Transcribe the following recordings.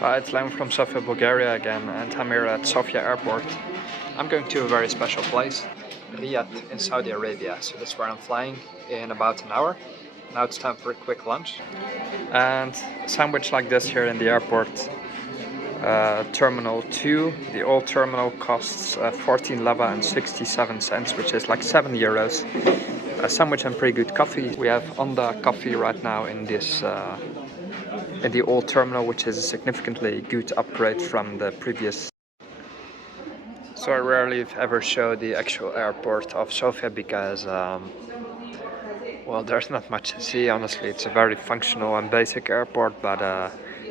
Hi, it's Lem from Sofia, Bulgaria again, and I'm here at Sofia airport. I'm going to a very special place, Riyadh in Saudi Arabia. So that's where I'm flying in about an hour. Now it's time for a quick lunch. And a sandwich like this here in the airport, Terminal 2. The old terminal costs 14 leva and 67 cents, which is like 7 euros. A sandwich and pretty good coffee. We have Onda coffee right now in this in the old terminal, which is a significantly good upgrade from the previous. So I rarely ever show the actual airport of Sofia because well, there's not much to see. Honestly, it's a very functional and basic airport, but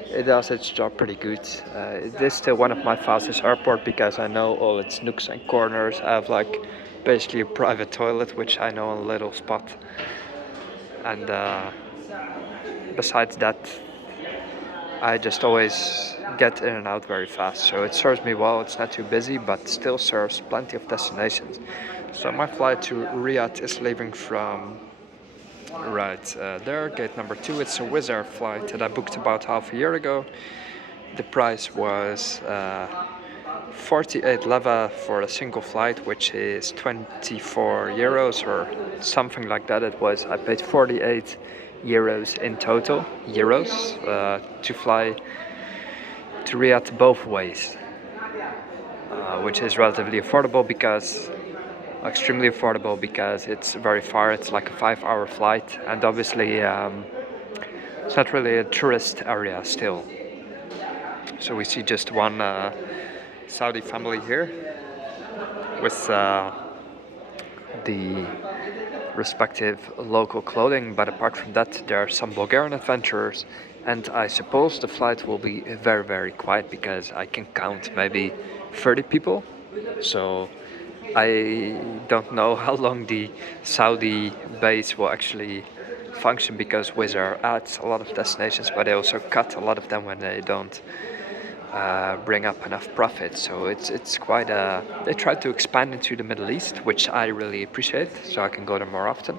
it does its job pretty good. It is still one of my fastest airports because I know all its nooks and corners. I have like basically a private toilet, which I know on a little spot. And besides that, I just always get in and out very fast, so it serves me well. It's not too busy, but still serves plenty of destinations. So my flight to Riyadh is leaving from right there, gate number 2. It's a Wizzair flight that I booked about half a year ago. The price was 48 leva for a single flight, which is 24 euros or something like that. It was, I paid 48 euros in total, to fly to Riyadh both ways, which is relatively affordable because extremely affordable because it's very far. It's like a 5-hour flight, and obviously it's not really a tourist area still. So we see just one Saudi family here with the respective local clothing, but apart from that there are some Bulgarian adventurers, and I suppose the flight will be very quiet because I can count maybe 30 people. So I don't know how long the Saudi base will actually function, because Wizzair adds a lot of destinations, but they also cut a lot of them when they don't bring up enough profit. So it's quite a. They try to expand into the Middle East, which I really appreciate, so I can go there more often.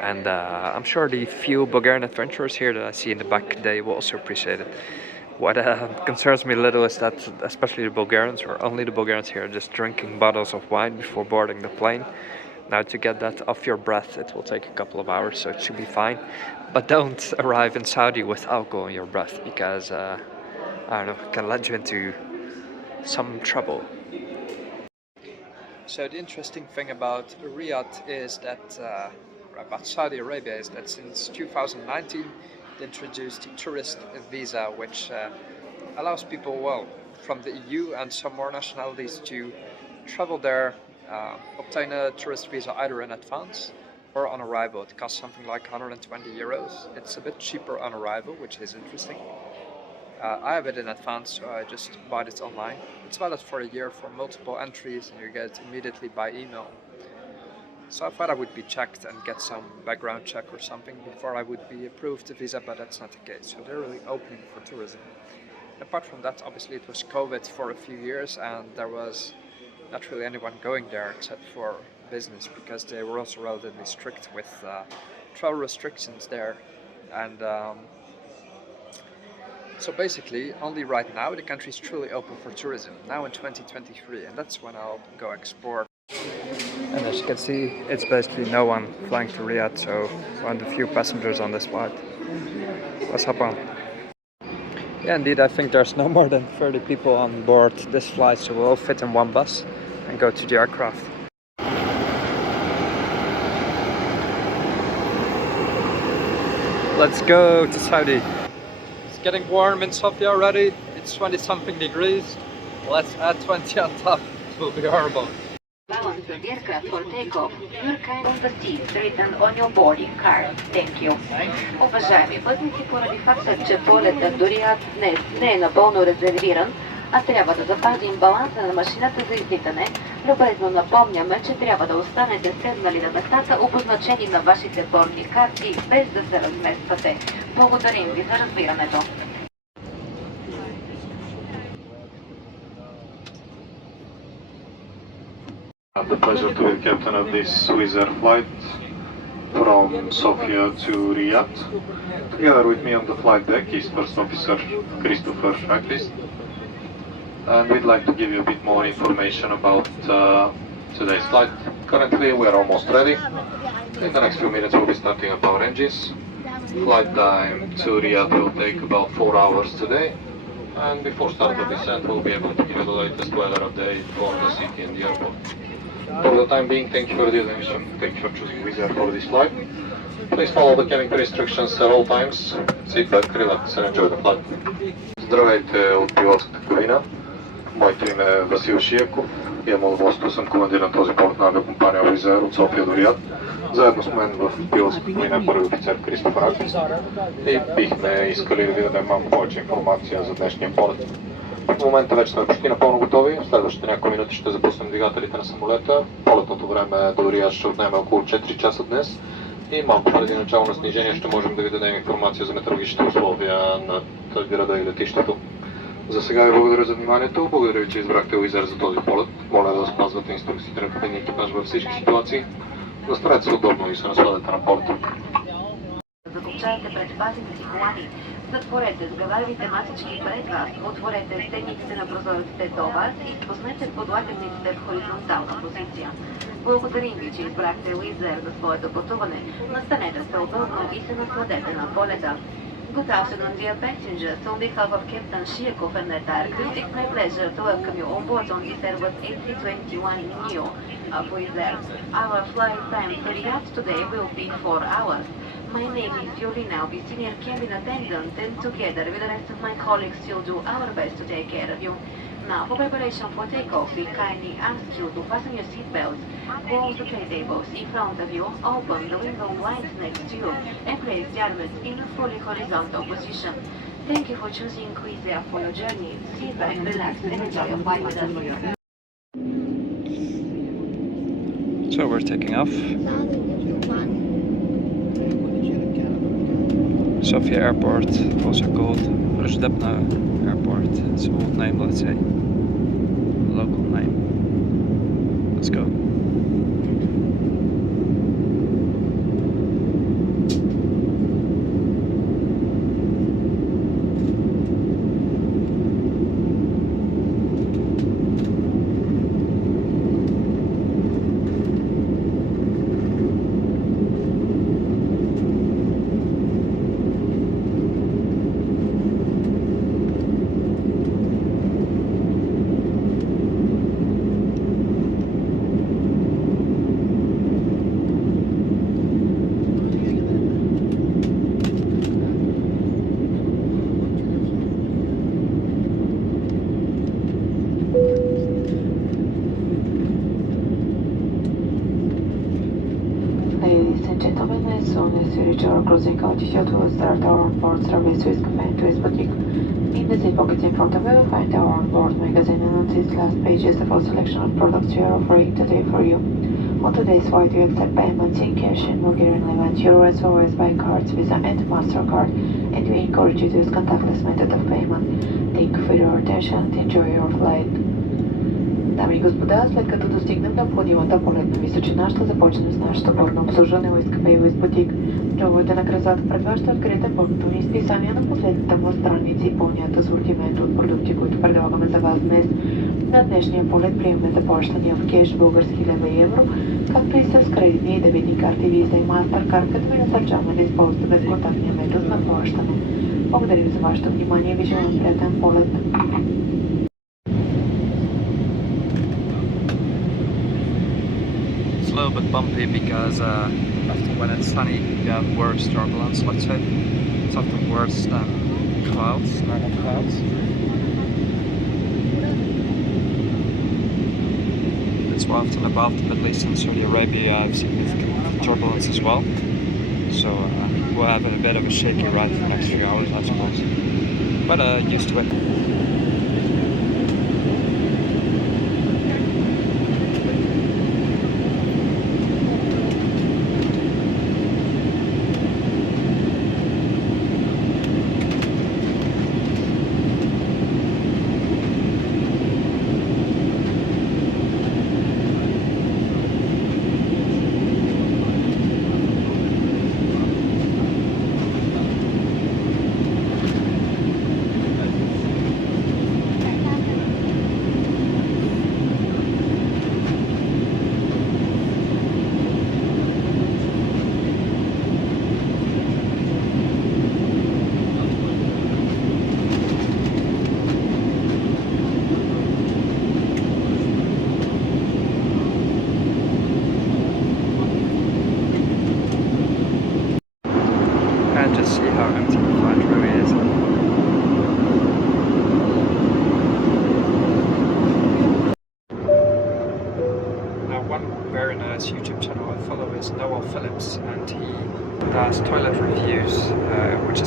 And I'm sure the few Bulgarian adventurers here that I see in the back, they will also appreciate it. What concerns me a little is that especially the Bulgarians, or only the Bulgarians here, are just drinking bottles of wine before boarding the plane. Now, to get that off your breath, it will take a couple of hours, so it should be fine. But don't arrive in Saudi with alcohol in your breath, because I don't know, it can lead you into some trouble. So the interesting thing about Riyadh is that, about Saudi Arabia, is that since 2019 they introduced the tourist visa, which allows people, well, from the EU and some more nationalities to travel there, obtain a tourist visa either in advance or on arrival. It costs something like 120 euros. It's a bit cheaper on arrival, which is interesting. I have it in advance, so I just bought it online. It's valid for a year for multiple entries, and you get it immediately by email. So I thought I would be checked and get some background check or something before I would be approved the visa, but that's not the case. So they're really opening for tourism. Apart from that, obviously it was COVID for a few years, and there was not really anyone going there except for business, because they were also relatively strict with travel restrictions there. And so basically, only right now the country is truly open for tourism, now in 2023, and that's when I'll go explore. And as you can see, it's basically no one flying to Riyadh, so one of the few passengers on this flight. What's up on? Yeah, indeed, I think there's no more than 30 people on board this flight, so we'll all fit in one bus and go to the aircraft. Let's go to Saudi. It's getting warm in Sofia already. It's 20-something degrees. Let's add 20 on top. It will be horrible. Allowance to the aircraft for takeoff. Your kind of the seats written on your boarding card. Thank you. Уважаеми пътници, поради факта, че полетът до Риад не е напълно резервиран, а трябва да запазим баланса на машината за излитане, любезно напомняме, че трябва да останете седнали на местата, обозначени на вашите бордни карти, без да се размествате. Благодарим ви за разбирането. I have the pleasure to be the captain of this Wizzair flight. from Sofia to Riyadh. Together with me on the flight deck is First Officer Christopher Schrecklis, and we'd like to give you a bit more information about today's flight. Currently we are almost ready. In the next few minutes we'll be starting up our engines. Flight time to Riyadh will take about 4 hours today, and before start of descent we'll be able to give you the latest weather update for the city and the airport. For the time being, thank you for the attention, thank you for choosing Wizzair for this flight. Please follow the cabin restrictions at all times, sit back, relax and enjoy the flight. Здравейте от пилотската кабина. Моето име е Васил Шияков. Имам удоволствието, съм командир на този полет на авиокомпания Wizzair от София до Риад. Заедно с мен в пилотската кабина е първи офицер Кристофър Акис и бихме искали да ви дадем малко повече информация за днешния полет. В момента вече сме почти напълно готови. В следващите няколко минути ще запуснем двигателите на самолета. Полетното време до Риад ще отнеме около 4 часа днес. И малко преди начало на снижение ще можем да ви дадем информация за метеорологичните условия над града и летището. За сега ви благодаря за вниманието. Благодаря ви, че избрахте Wizzair за този полет. Моля да спазвате инструкциите на кабинния екипаж във всички ситуации. Настроете се удобно и се насладете на полета. Закопчайте предпазните си колани, затворете сгъвавите масички пред вас, отворете стените на прозорците до вас и спуснете подлакътниците в хоризонтална позиция. Благодарим ви, че избрахте Wizzair за своето пътуване. Настанете се удобно и се насладете на полета. Good afternoon, dear passengers. On behalf of Captain Shiyakov and the entire crew, it's my pleasure to welcome you on board on this Airbus A321neo of Wizzair. Our flight time to Riyadh today will be 4 hours. My name is Yolina, I'll be senior cabin attendant, and together with the rest of my colleagues we'll do our best to take care of you. Now, for preparation for takeoff, we kindly ask you to fasten your seatbelts, close the tray tables in front of you, open the window blinds next to you, and place the armrest in a fully horizontal position. Thank you for choosing Wizzair for your journey. Sit back, relax, and enjoy your flight with us. So we're taking off. Sofia Airport, also called Riyadh Airport. It's an old name, let's say. Local name. Let's go. Ladies and gentlemen, as soon as we reach our cruising altitude, we'll start our onboard service with command to boutique. In the seat pocket in front of you, you'll find our onboard magazine, and on these last pages a full selection of products we are offering today for you. On today's flight, we accept payments in cash in Bulgarian levant, euro, as well as by cards, Visa and MasterCard, and we encourage you to use contactless method of payment. Thank you for your attention and enjoy your flight. Дами и господа, след като достигнем необходимата полетна височина, ще започнем с нашето бордно обслужване Wizzair Boutique. Джобовете на красата прага ще откриете бордното ни изписания на последните му страници и пълният асортимент от продукти, които предлагаме за вас днес. На днешния полет приемаме заплащания в кеш, български лева и евро, както и с кредитни и дебитни карти Visa и MasterCard, като ви насърчаваме да използвате безконтактния метод на плащане. Благодарим за вашето внимание и ви желаем приятен полет. A little bit bumpy because often when it's sunny you have worse turbulence, let's say. It's often worse than clouds, normal clouds. It's often above the Middle East and Saudi Arabia I've seen significant turbulence as well. So we'll have a bit of a shaky ride for the next few hours, I suppose. But used to it.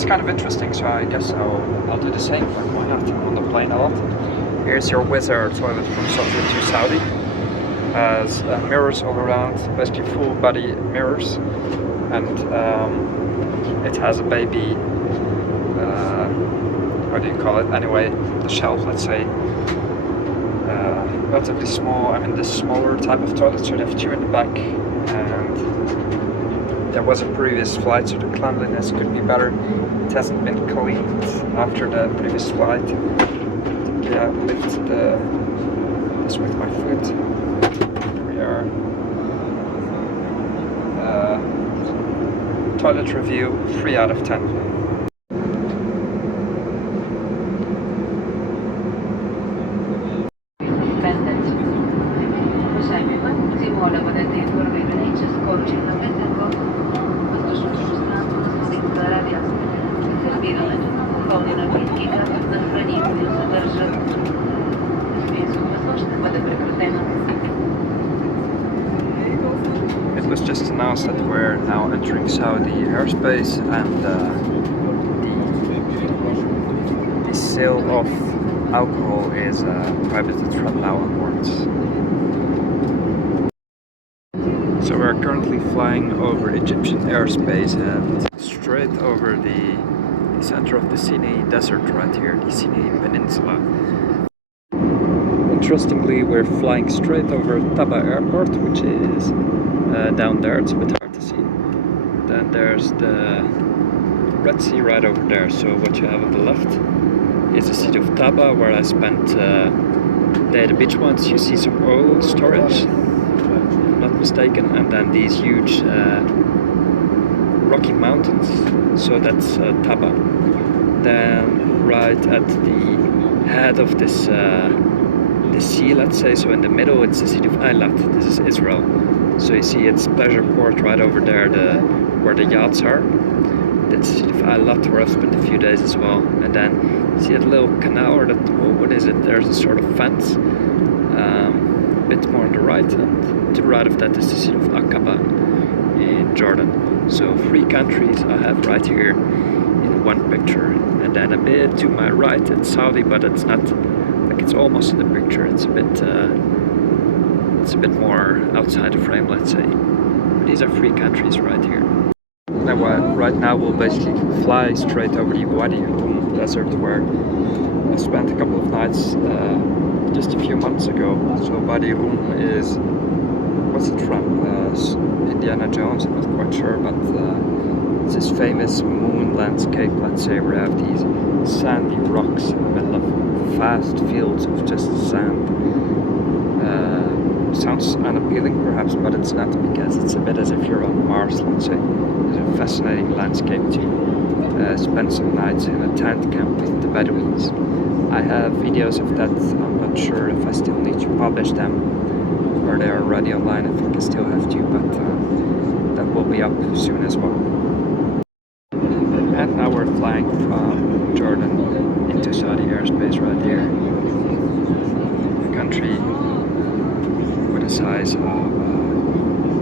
kind of interesting, so I guess I'll do the same. Like, why not? I'm on the plane a lot. Here's your Wizzair toilet from Sofia to Saudi. Has mirrors all around, basically full body mirrors, and it has a baby, how do you call it? Anyway, the shelf, let's say. Relatively small, I mean the smaller type of toilet, so they have two in the back, and there was a previous flight, so the cleanliness could be better. It hasn't been cleaned after the previous flight. Yeah, lift this with my foot. Here we are. Toilet review, 3 out of 10. It was just announced that we're now entering Saudi airspace, and the sale of alcohol is prohibited from now onwards. So we're currently flying over Egyptian airspace and straight over the center of the Sinai Desert right here, the Sinai Peninsula. Interestingly, we're flying straight over Taba Airport, which is down there. It's a bit hard to see. Then there's the Red Sea right over there. So what you have on the left is the city of Taba, where I spent the day at the beach once. You see some oil storage, if I'm not mistaken, and then these huge rocky mountains. So that's Taba. Then right at the head of this sea, let's say, so in the middle, it's the city of Eilat. This is Israel. So you see its pleasure port right over there, where the yachts are. That's the city of Eilat, where I've spent a few days as well. And then you see that little canal, or that, what is it? There's a sort of fence, a bit more on the right, and to the right of that is the city of Aqaba in Jordan. So 3 countries I have right here in one picture. And then a bit to my right, it's Saudi, but it's not. It's almost in the picture. It's a bit more outside the frame, let's say. But these are 3 countries right here. Now, right now we'll basically fly straight over the Wadi Rum Desert, where I spent a couple of nights just a few months ago. So Wadi Rum is, what's it from? Indiana Jones, I'm not quite sure, but it's this famous moon landscape, let's say, where you have these sandy rocks in the middle of vast fields of just sand. Sounds unappealing perhaps, but it's not, because it's a bit as if you're on Mars, let's say. It's a fascinating landscape to spend some nights in a tent camp with the Bedouins. I have videos of that. I'm not sure if I still need to publish them, or they're already online. I think I still have to, but that will be up soon as well. And now we're flying from Jordan into Saudi airspace right here. A country with a size of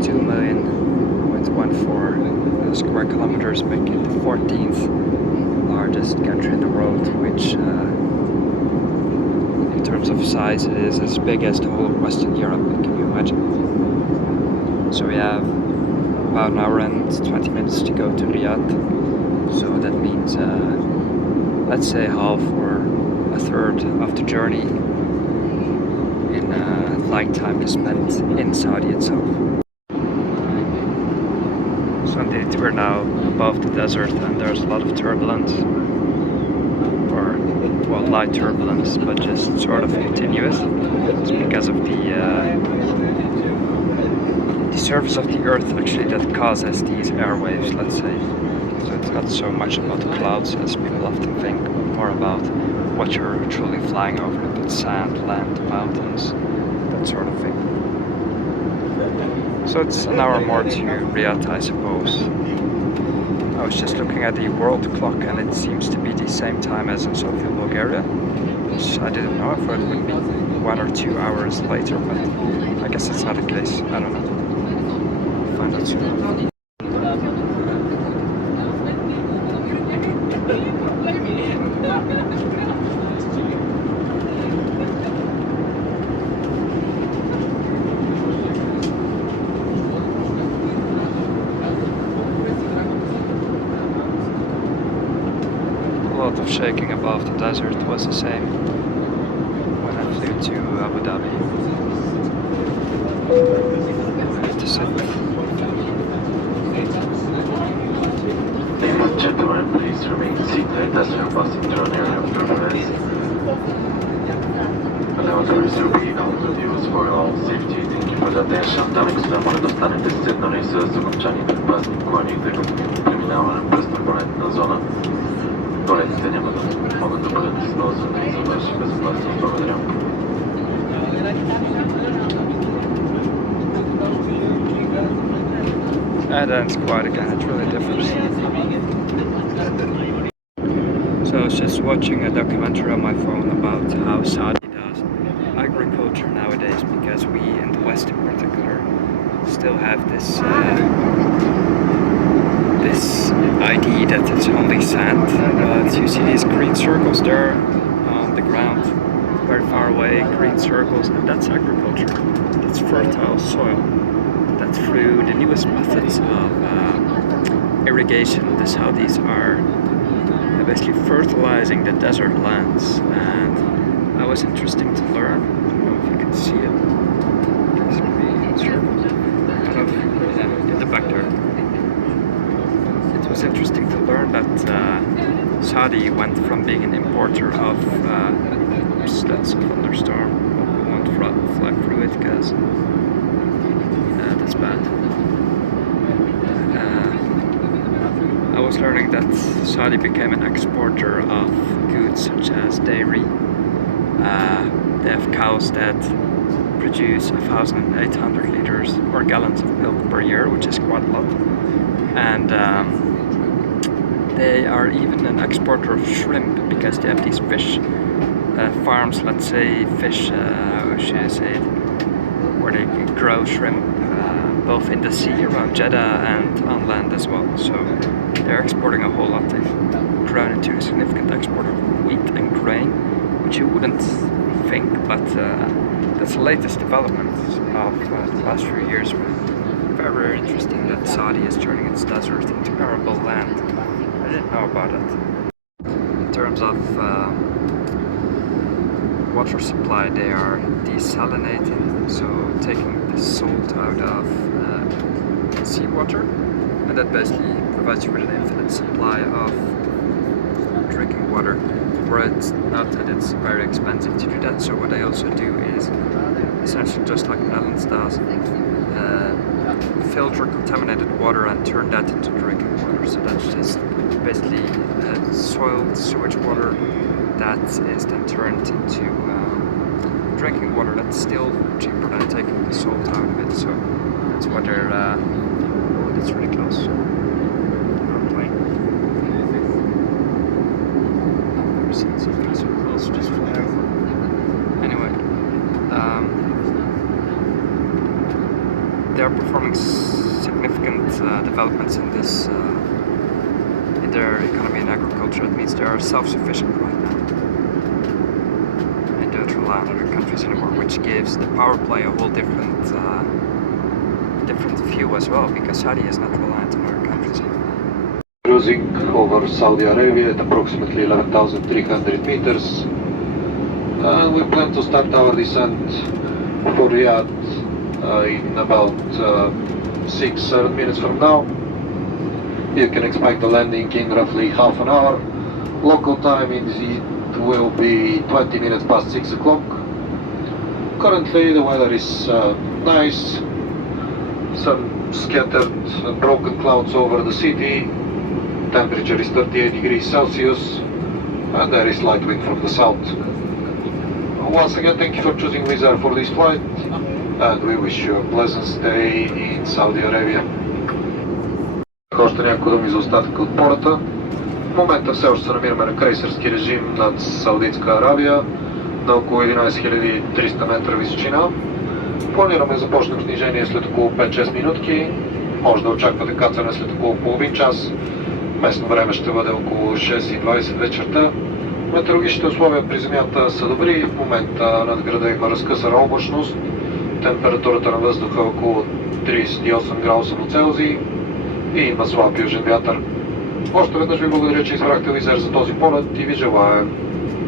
2,000,014 square kilometers, making it the 14th largest country in the world, which in terms of size it is as big as the whole of Western Europe. Can you imagine? So we have about an hour and 20 minutes to go to Riyadh. So that means let's say half or a third of the journey in flight time is spent in Saudi itself. So indeed we're now above the desert, and there's a lot of turbulence, or well, light turbulence, but just sort of continuous. It's because of the surface of the earth actually that causes these airwaves, let's say. So it's not so much about the clouds as people often think, but more about what you're truly flying over, if it's sand, land, mountains, that sort of thing. So it's an hour more to Riyadh, I suppose. I was just looking at the world clock, and it seems to be the same time as in Sofia, Bulgaria, which I didn't know. I thought it would be 1 or 2 hours later, but I guess it's not the case. I don't know. I'll find out soon. of shaking above the desert was the same when I flew to Abu Dhabi. I had to sit. Ladies and gentlemen, please remain seated as we are passing through an area of turbulence. Allow the reserve out of use for your own safety. Thank you for the attention. Дамы и господа, моля да останете сцепно рейса за окончание предпазни клони, тъй като преминаване през турбулентна зона. Полетите няма да могат да бъдат използвани за ваша безопасност. Благодаря. And then it's quiet again, it really differs. So I was just watching a documentary on my phone about how Saudi does agriculture nowadays, because we in the West in particular still have this this idea that it's only sand, but you see these green circles there on the ground, very far away, green circles, and that's agriculture, that's fertile soil. That through the newest methods of irrigation, the Saudis are basically fertilizing the desert lands, and that was interesting to learn. I don't know if you can see it. It's green circle, kind of in the back there. It was interesting to learn that Saudi went from being an importer of that's a thunderstorm. We won't fly through it because that's bad. I was learning that Saudi became an exporter of goods such as dairy. They have cows that produce 1,800 liters or gallons of milk per year, which is quite a lot. And they are even an exporter of shrimp, because they have these fish farms, let's say fish, how should I say it, where they grow shrimp both in the sea around Jeddah and on land as well. So they're exporting a whole lot. They've grown into a significant exporter of wheat and grain, which you wouldn't think, but that's the latest development of the last few years. Very, very interesting that Saudi is turning its desert into arable land. I didn't know about it. In terms of water supply, they are desalinating, so taking the salt out of seawater, and that basically provides you with an infinite supply of drinking water. Whereas not that it's very expensive to do that, so what they also do is essentially just like Netherlands does, filter contaminated water and turn that into drinking water. So that's just basically soiled sewage water that is then turned into drinking water that's still cheaper than taking the salt out of it. So that's what they're oh, that's really close. Airplane. I've never seen something so close just fly over. Anyway, they are performing significant developments in this in their economy and agriculture. It means they are self-sufficient right now. And don't rely on other countries anymore, which gives the power play a whole different view as well, because Saudi is not reliant on other countries anymore. Cruising over Saudi Arabia at approximately 11,300 meters. We plan to start our descent for Riyadh in about 6-7 minutes from now. You can expect the landing in roughly half an hour. Local time it will be 20 minutes past 6 o'clock. Currently the weather is nice. Some scattered broken clouds over the city. Temperature is 38 degrees Celsius and there is light wind from the south. Once again, thank you for choosing Wizzair for this flight, and we wish you a pleasant stay in Saudi Arabia. Още няколко думи за остатъка от пората. В момента все още се намираме на крейсърски режим над Саудитска Арабия, на около 11 300 метра височина. Планираме да започнем снижение след около 5-6 минутки. Може да очаквате кацане след около половин час. Местно време ще бъде около 6:20 вечерта. Метеорологичните условия при земята са добри. В момента над града има разкъсана облачност. Температурата на въздуха е около 38 градуса по Целзий и има слаб южен вятър. Още веднъж ви благодаря, че избрахте Wizzair за този полет и ви желая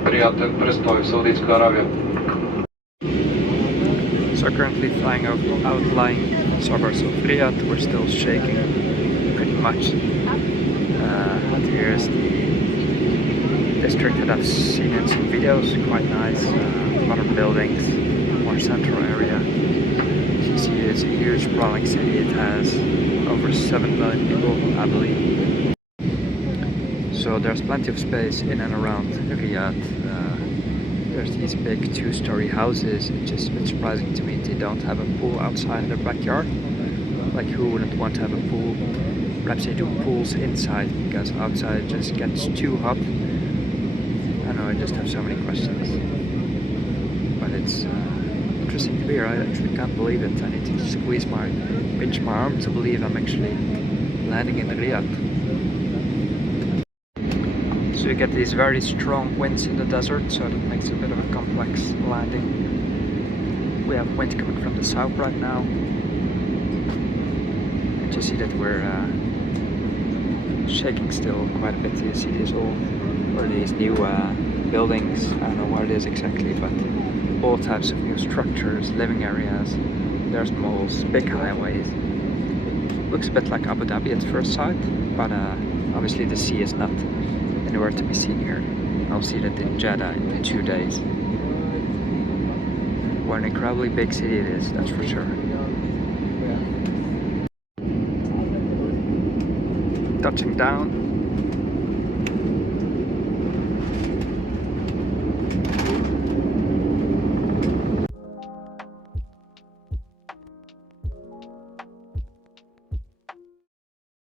приятен престой в Саудитска Аравия. So currently flying out outlying suburbs of Riyadh, we're still shaking pretty much. Here's the district that I've seen in some videos, quite nice, modern buildings, more central area. As you see, it's a huge sprawling city. It has over 7 million people, I believe. So there's plenty of space in and around Riyadh. There's these big two-story houses. It's just a bit surprising to me they don't have a pool outside in their backyard. Like, who wouldn't want to have a pool? Perhaps they do pools inside because outside it just gets too hot. I know, I just have so many questions. But it's interesting to be here. I actually can't believe it. I need to pinch my arm to believe I'm actually landing in Riyadh. So you get these very strong winds in the desert, so that makes it a bit of a complex landing. We have wind coming from the south right now. And you see that we're shaking still quite a bit. You see these new buildings. I don't know what it is exactly, but all types of new structures, living areas. There's malls, big highways. Looks a bit like Abu Dhabi at first sight, but obviously the sea is not anywhere to be seen here. I'll see that in Jeddah in 2 days. What an incredibly big city it is, that's for sure. Touching down.